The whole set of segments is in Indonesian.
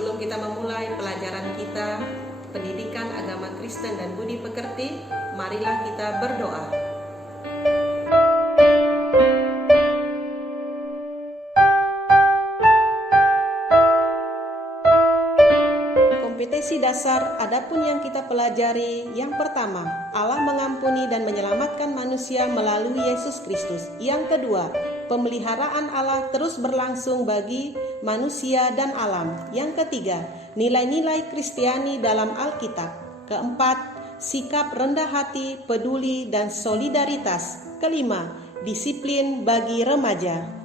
Sebelum kita memulai pelajaran kita, pendidikan agama Kristen dan budi pekerti, marilah kita berdoa. Kompetensi dasar adapun yang kita pelajari, yang pertama, Allah mengampuni dan menyelamatkan manusia melalui Yesus Kristus. Yang kedua, pemeliharaan Allah terus berlangsung bagi manusia dan alam. Yang ketiga, nilai-nilai Kristiani dalam Alkitab. Keempat, sikap rendah hati, peduli, dan solidaritas. Kelima, disiplin bagi remaja.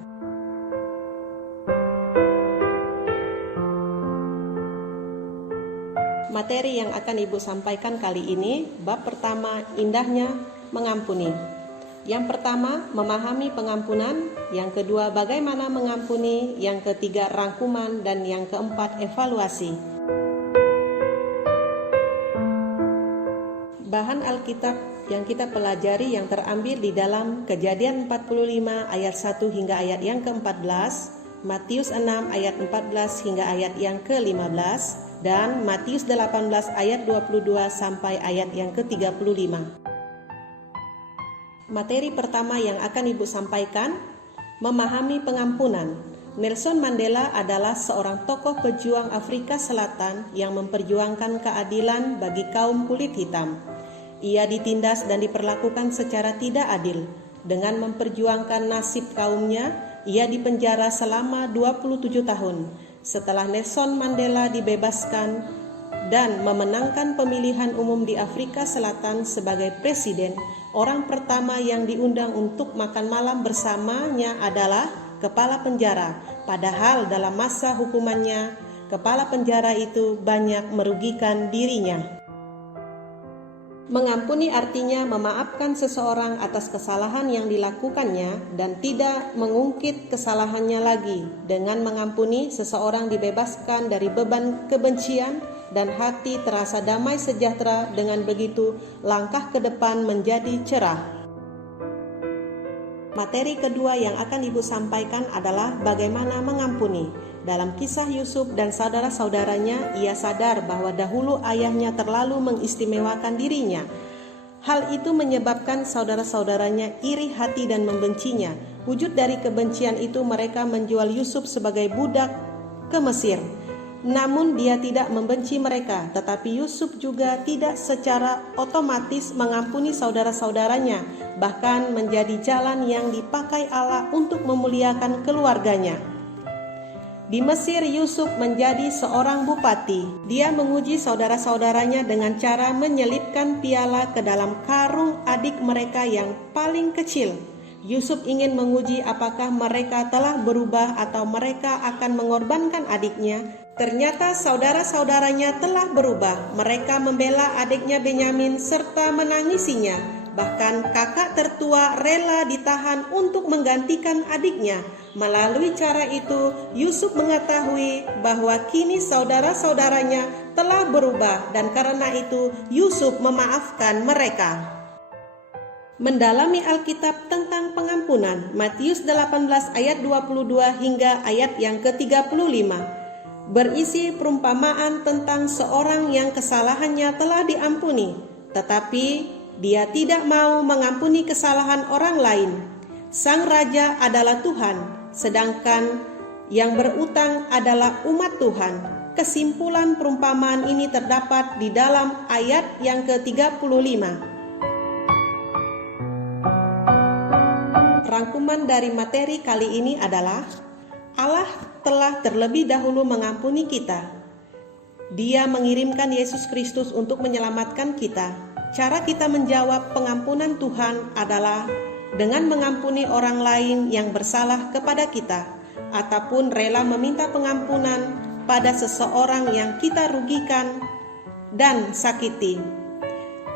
Materi yang akan Ibu sampaikan kali ini, bab pertama, indahnya mengampuni. Yang pertama, memahami pengampunan. Yang kedua, bagaimana mengampuni. Yang ketiga, rangkuman. Dan yang keempat, evaluasi. Bahan Alkitab yang kita pelajari yang terambil di dalam Kejadian 45 ayat 1 hingga ayat yang ke-14, Matius 6 ayat 14 hingga ayat yang ke-15, dan Matius 18 ayat 22 sampai ayat yang ke-35. Materi pertama yang akan Ibu sampaikan, memahami pengampunan. Nelson Mandela adalah seorang tokoh pejuang Afrika Selatan yang memperjuangkan keadilan bagi kaum kulit hitam. Ia ditindas dan diperlakukan secara tidak adil. Dengan memperjuangkan nasib kaumnya, ia dipenjara selama 27 tahun. Setelah Nelson Mandela dibebaskan dan memenangkan pemilihan umum di Afrika Selatan sebagai presiden, orang pertama yang diundang untuk makan malam bersamanya adalah kepala penjara. Padahal dalam masa hukumannya, kepala penjara itu banyak merugikan dirinya. Mengampuni artinya memaafkan seseorang atas kesalahan yang dilakukannya dan tidak mengungkit kesalahannya lagi. Dengan mengampuni, seseorang dibebaskan dari beban kebencian dan hati terasa damai sejahtera. Dengan begitu, langkah ke depan menjadi cerah. Materi kedua yang akan Ibu sampaikan adalah bagaimana mengampuni. Dalam kisah Yusuf dan saudara-saudaranya, ia sadar bahwa dahulu ayahnya terlalu mengistimewakan dirinya. Hal itu menyebabkan saudara-saudaranya iri hati dan membencinya. Wujud dari kebencian itu mereka menjual Yusuf sebagai budak ke Mesir. Namun dia tidak membenci mereka, tetapi Yusuf juga tidak secara otomatis mengampuni saudara-saudaranya, bahkan menjadi jalan yang dipakai Allah untuk memuliakan keluarganya. Di Mesir, Yusuf menjadi seorang bupati. Dia menguji saudara-saudaranya dengan cara menyelipkan piala ke dalam karung adik mereka yang paling kecil. Yusuf ingin menguji apakah mereka telah berubah atau mereka akan mengorbankan adiknya. Ternyata saudara-saudaranya telah berubah. Mereka membela adiknya Benyamin serta menangisinya. Bahkan kakak tertua rela ditahan untuk menggantikan adiknya. Melalui cara itu, Yusuf mengetahui bahwa kini saudara-saudaranya telah berubah, dan karena itu Yusuf memaafkan mereka. Mendalami Alkitab tentang pengampunan, Matius 18 ayat 22 hingga ayat yang ke-35 berisi perumpamaan tentang seorang yang kesalahannya telah diampuni, tetapi dia tidak mau mengampuni kesalahan orang lain. Sang raja adalah Tuhan, sedangkan yang berutang adalah umat Tuhan. Kesimpulan perumpamaan ini terdapat di dalam ayat yang ke-35. Rangkuman dari materi kali ini adalah Allah telah terlebih dahulu mengampuni kita. Dia mengirimkan Yesus Kristus untuk menyelamatkan kita. Cara kita menjawab pengampunan Tuhan adalah dengan mengampuni orang lain yang bersalah kepada kita, ataupun rela meminta pengampunan pada seseorang yang kita rugikan dan sakiti.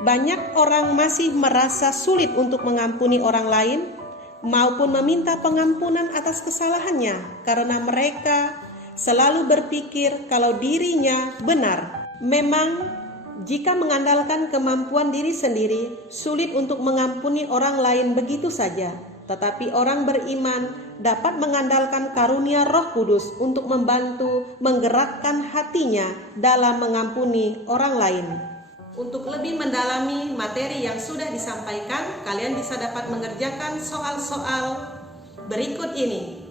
Banyak orang masih merasa sulit untuk mengampuni orang lain maupun meminta pengampunan atas kesalahannya karena mereka selalu berpikir kalau dirinya benar. Memang jika mengandalkan kemampuan diri sendiri, sulit untuk mengampuni orang lain begitu saja. Tetapi orang beriman dapat mengandalkan karunia Roh Kudus untuk membantu menggerakkan hatinya dalam mengampuni orang lain. Untuk lebih mendalami materi yang sudah disampaikan, kalian bisa dapat mengerjakan soal-soal berikut ini.